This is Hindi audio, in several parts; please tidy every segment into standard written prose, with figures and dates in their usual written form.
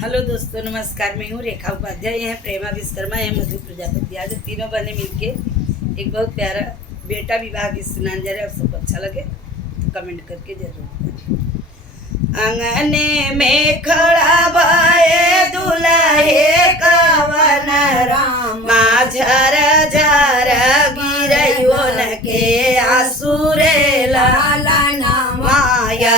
हेलो दोस्तों, नमस्कार। मैं हूँ रेखा उपाध्याय, यह प्रेमा विश्वकर्मा, यह मधु प्रजापति। आज तीनों बहनें मिलके एक बहुत प्यारा बेटा विवाह गीत सुनाने जा रहे हैं। आप सबको अच्छा लगे तो कमेंट करके जरूर। अंगने में खड़ा बाए दुल्हे कवन रामा, झर झर गिरैयोन के आसुरे लाला नामा,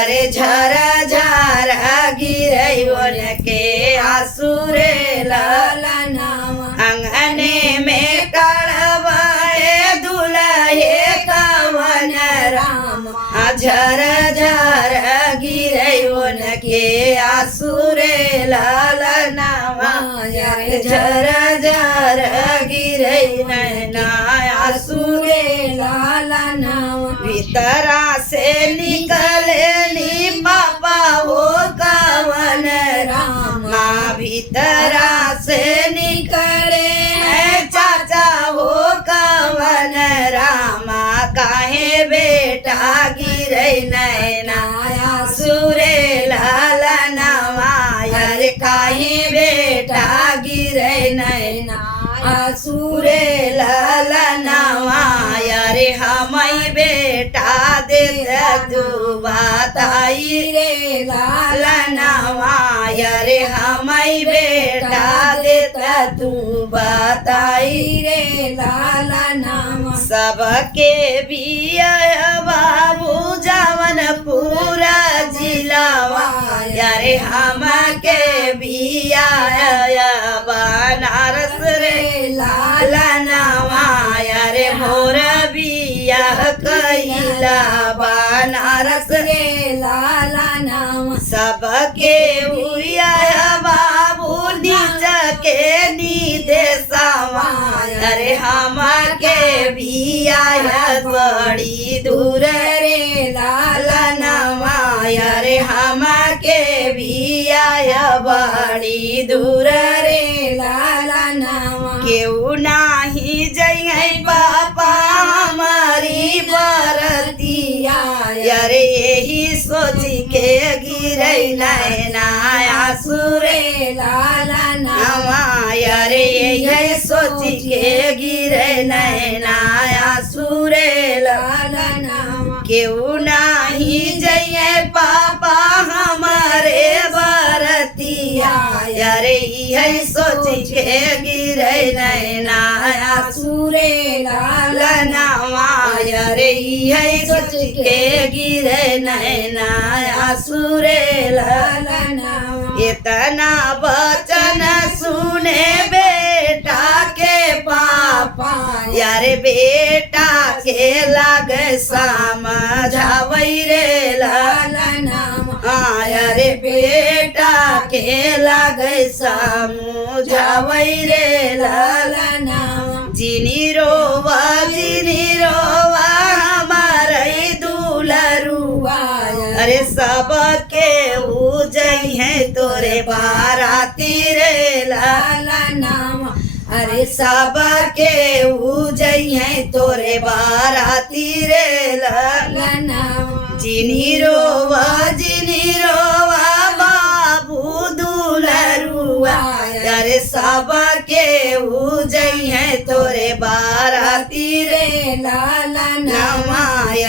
रे झर झर गिरैयोन के आसुरे लाला नामा। अंगने में कड़वाए दुल्हे कवन रामा, झर झर गिरैयोन के आसुरे लाला नामा, झर झर गिरैयोन आसुरे लाला नामा। भीतरा से निकले नी पापा हो कवन रामा, भीतरा से निकले चाचा हो कवन रामा, काहे बेटा गिरै नैना आसुरे लाला नामा, यार काहे बेटा गिरै नैना आसुरे लाला नामा, यारे हमाई बेटा दे तू बताई रे लाला नामा, यारे हमाई बेटा दे तू बताई रे लाला नामा। सबके बिया बाबू जवन पूरा जिलावा, यारे हमके बिया बनारस रे लाला नामा, यारे मोर बिया कैला बनारस रे लाला नामा। सबके उया बाबू नीच के निदेशवा, अरे हमके बिया बड़ी दूर रे लाला नामा, अरे हमके बिया बड़ी दूर रे लाला नामा। केहू नाही जइहे पापा हमारी बरतिया, यारे यही सोच के गिरै नैना आसुरे लाला नामा, यारे यही सोच के गिरै नैना आसुरे लाला नामा। केहू नाही जइहे पापा हमारे बरतिया, यारे यही सोच के गिरै नैना आसुरे लाला नामा, यारे यही सोच के गिरै नैना आसुरे लाला नामा। इतना वचन सुने बेटा के पापा, यारे बेटा के लागे समझावै रे लाला नामा, यारे बेटा के लागे समझावै रे लाला नामा। जिनी रोवा हमारे दुलरुआ, अरे सबके उजई है तोरे बाराती रे लाला नामा, अरे सबके उजई है तोरे बाराती रे लाला नामा। जिनी रोवा बाबू दुलरुआ, अरे सबके उजई है तोरे बाराती रे लाला नामा,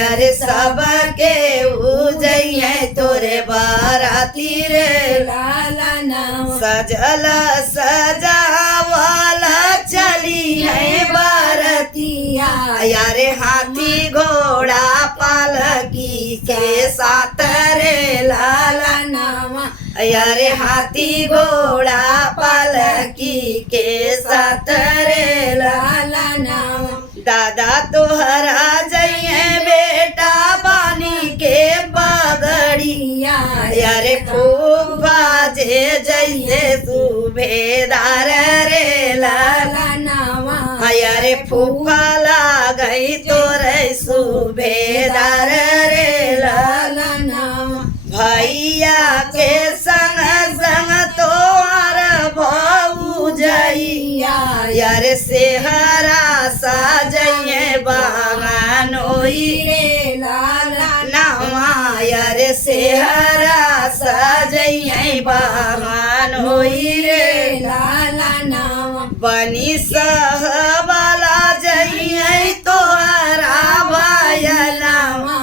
अरे सबके उजई है तोरे बाराती रे लाला नामा। सजल सजावला चली है बारतिया, यारे हाथी घोड़ा पालकी के साथ रे लाला नामा, यारे हाथी घोड़ा पालकी के साथ रे लाला नामा। दादा तोहरा जइहे बेटा बानी के पगड़िया, यारे फूफा जे जइहे सुबेदार रे लाला नामा, यारे फूफा लागई तोरे सुबेदार रे लाला नामा। भैया के संग संग तोहर भौजैया, यारे सेहरा साजइए बागानोई रे लाला नामा, यारे सेहरा सजइए बागानोई होई रे लाला नामा बनी सहबाला जइयै तोहरा भयनामा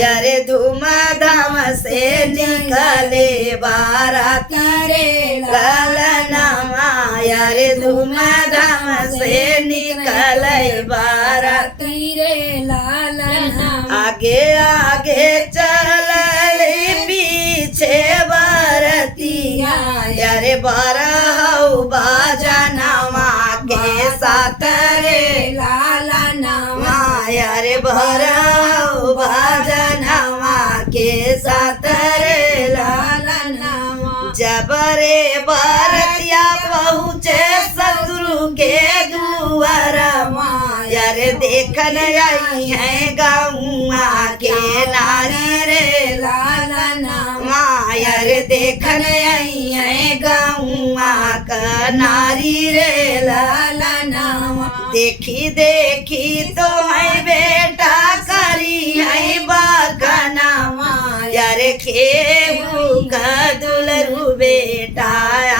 यारे धूमधाम से निकले बाराती रे लालनामा यारे धूमधाम से निकले बाराती रे लाला नामा आगे आगे चलले पीछे बारतिया यारे बारहु बाजनामा के साथ रे लाला नामा यारे बारहु बाजनामा के साथ रे लाला नामा जब रे बारतिया पहुँचे ससुर के दुआरमा यारे देखन आई है गौआ के नारी रे लाला नामा यारे देखन आई है गौआ का नारी रे लाला नामा देखी देखी तो है बेटा करी है बागनामा यारे खेबू का दुलरू बेटा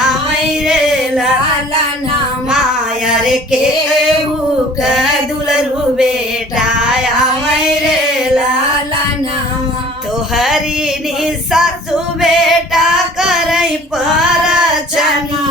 आमई रे लाला नामा यारे खेबू का दुलरू बेटा आमई रे लाला नामा तोहरी नि सासू बेटा करई पर चनी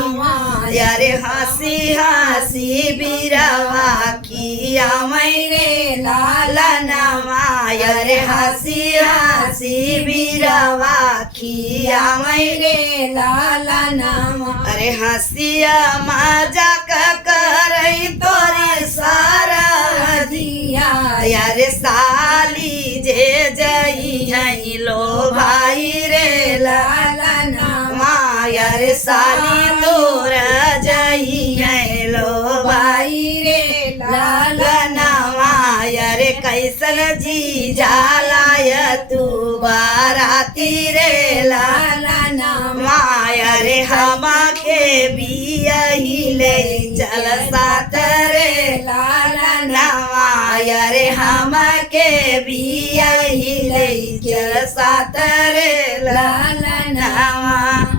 यारे हंसी हंसी बिरवा किया मैंने लाला नामा यारे हंसी हंसी बिरवा किया मैंने लाला नामा अरे हंसिया मजाक करई तोरी सारा दिया यारे साली जे जई है लो भाई रे लाला नामा यारे साली तोरा जई है लो भाई रे लाला नामा यारे कैसन जी जालाय तू बाराती रे लाला नामा यारे हमा के बियही ले चल साथ रे लाला नामा यारे हमा के बियही ले चल साथ रे लाला नामा